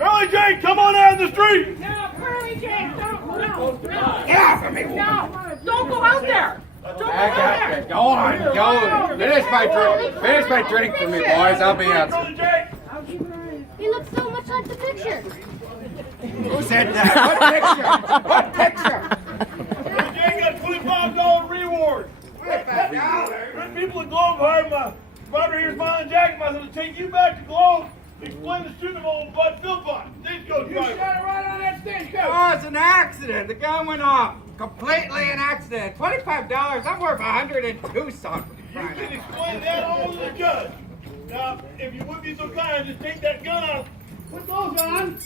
Curly Jake, come on out in the street! No, Curly Jake, no. Get off of me, woman! No, don't go out there. Don't go I out got there. you. Go on, go. Finish my drink for me, boys. I'll be out. Curly Jake! He looks so much like the picture. Who said that? What picture? Curly Jake got $25 reward. $25? People at Globe hired my brother here, Smiling Jack. I said to take you back to Globe. Explain the shooting of old Bud Philpott. These go You shot it right on that stage, coach. Oh, it's an accident. The gun went off. Completely an accident. $25. I'm worth 102 something. You can explain that all to the judge. Now, if you would be so kind, just take that gun out. Put those on,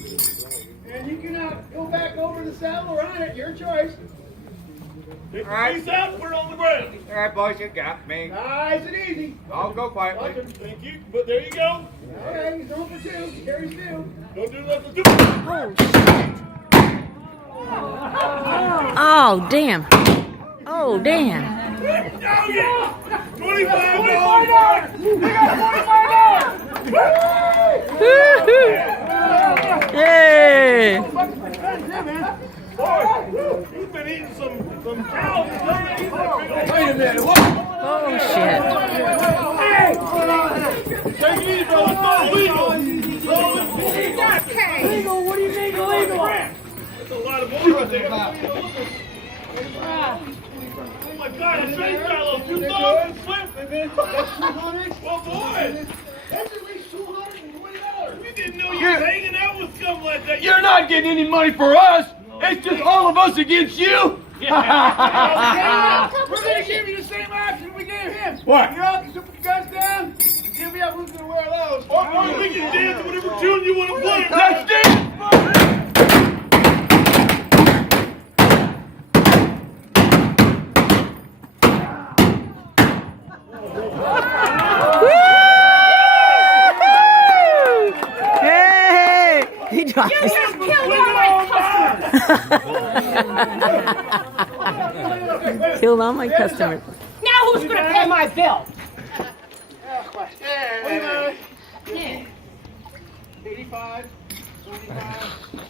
and you can go back over the saddle or on it. Your choice. Take the All piece right. out, put it on the ground. All right, boys, you got me. Nice and easy. I'll go quietly. Welcome. Thank you. But there you go. Okay, he's on for two. Carries two. Don't do nothing stupid. Oh, damn. Oh, damn. Oh, yeah. $25. You got $25. Yay. Boy, you've been eating some cows. Wait a minute. What? Oh, shit. Take it easy, bro. It's not illegal. Legal, what do you mean illegal? That's a lot of bull right there. Oh my God, a shake fellow, 2,000 slip. Well, boy, That's at least $220. we didn't know you was hanging out with scum like that. You're not getting any money for us. It's just all of us against you. We're gonna give you the same option we gave him. What? You all can put the guns down. Give me up. Who's gonna wear those? Or boy, we can dance to whatever tune you want to play. Let's dance. Hey! He dropped You his... just killed all my customers. Killed all my customers. Now who's going to pay my bill? Yeah. 85, 25.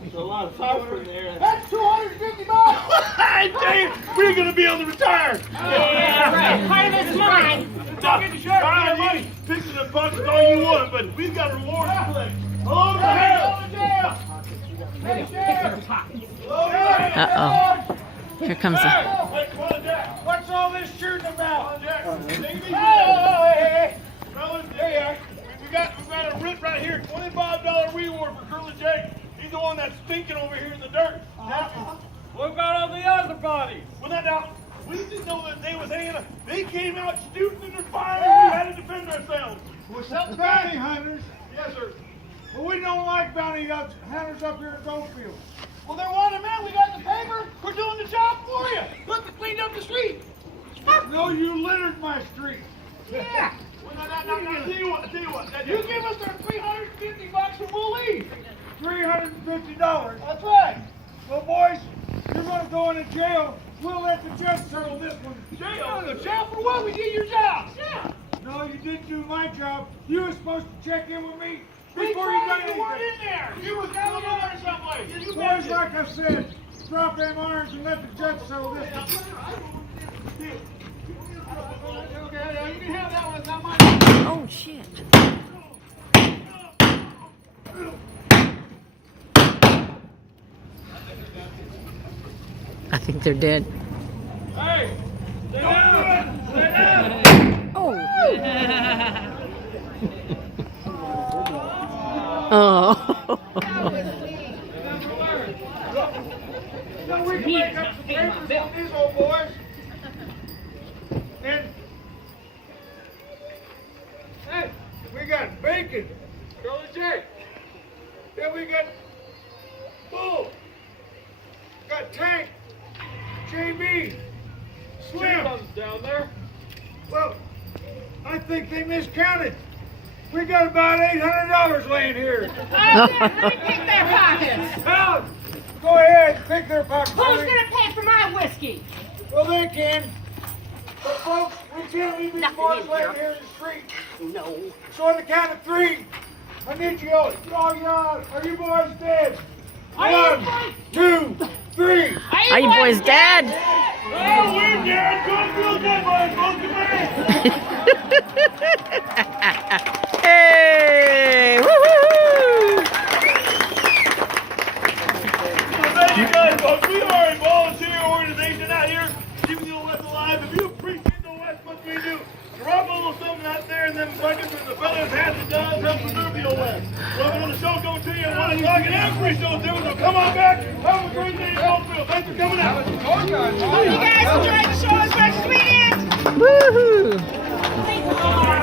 There's a lot of sauce in there. That's $250. We're going to be able to retire. Yeah, right. Part of it's mine. Don't get the shirt. Fine, fixing the buckets all you want, but we've got a reward to play. Hello to hell. Uh-oh. Here comes the... Hey, come on, Jack. What's all this shooting about? Jack. Take it easy. Hey. Fellas, there you are. We've got a writ right here. $25 reward for Curly Jake. He's the one that's stinking over here in the dirt. Now, What about all the other bodies? well, now, we didn't know that they was hanging out. They came out shooting and they're firing and we had to defend ourselves. We're some bounty hunters, Yes, sir. but we don't like bounty hunters up here at Goldfield. Well, then want them in. We got the paper. We're doing the job for you. Look, we cleaned up the street. No, you littered my street. Yeah. Well, now, tell you what. You give us our $350 and we'll leave. $350. That's right. Well, boys, you're going to go into jail. We'll let the judge settle this one. Jail for what? We did your job. Yeah. No, you didn't do my job. You were supposed to check in with me We before you done tried. You weren't anything. in there. You were down there someplace. You Boys, like I said, drop them irons and let the judge settle this one. Okay, you can have that one. It's not mine. Oh, shit. I think they're dead. Hey! Stay down! Stay down! Oh. Oh. So we can make up some papers on these old boys. And, hey, we got bacon, Curly Jake. Then we got Bull. Got Tank, JB, Slim. Down there. Well, I think they miscounted. We got about $800 laying here. Let me pick their pockets. Now, go ahead, pick their pockets. Who's going to pay for my whiskey? Well, they can. But folks, we can't leave these Nothing boys in laying here. here in the street. No. So on the count of three, I need you all. Y'all yell. Are you boys dead? Are you 1, 2, 3. Are you boys dead? Oh, we're dead. Goldfield dead, boys. Both Hey! Woohoo! Thank you guys, folks. We are a volunteer organization out here keeping the Old West alive. If you appreciate the Old West, what we do, drop a little something out there in them buckets and the fellas hats and guns help preserve the Old West. We'll have another show going to you at 1 o'clock and every show's doing, so come on back. Have a great day in Goldfield. Thanks for coming out. You guys enjoyed the show as much as we did? Woohoo! Thank you.